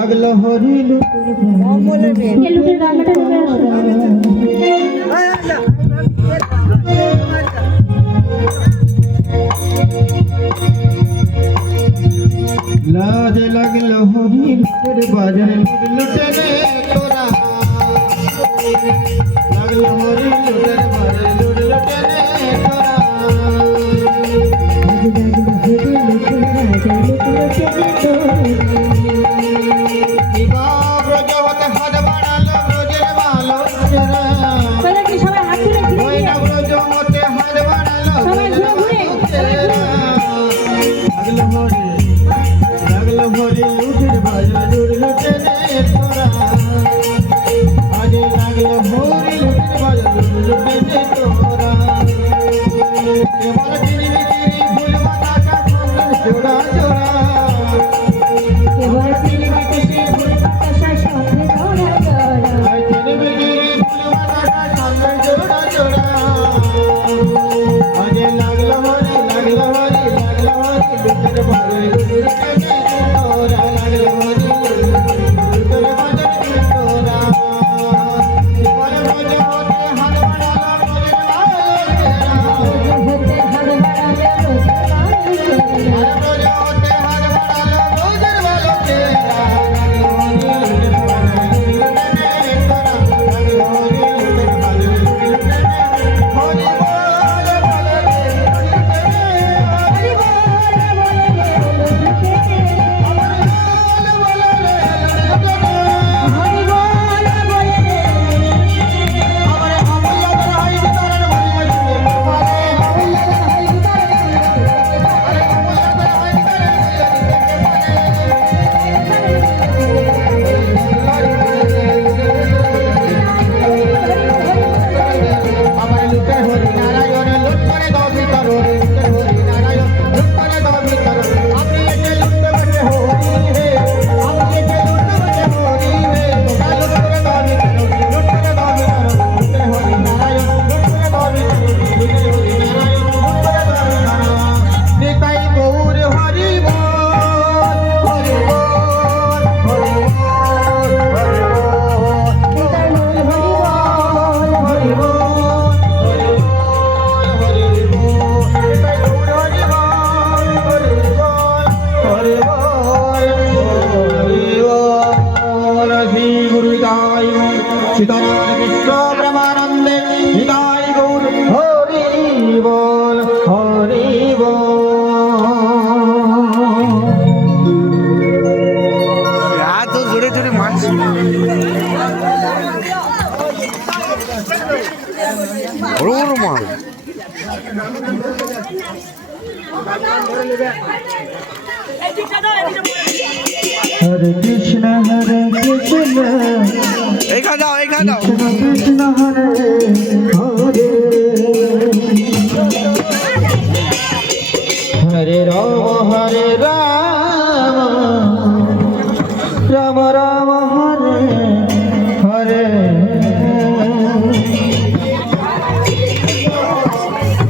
লাগলো হরি লাজ লাগলো হরি লুটের বাজারে লুটে নে তোরা লাগলো হরি লুটের বাজারে লুটে নে তোরা सीताराम कृष्ण ब्रह्मानंदे निताय गौर हरि बोल हरि बोल। हाथ तो जोड़े जोड़े मांस और मार हरे कृष्ण एक दाओ कृष्ण हरे हरे हरे राम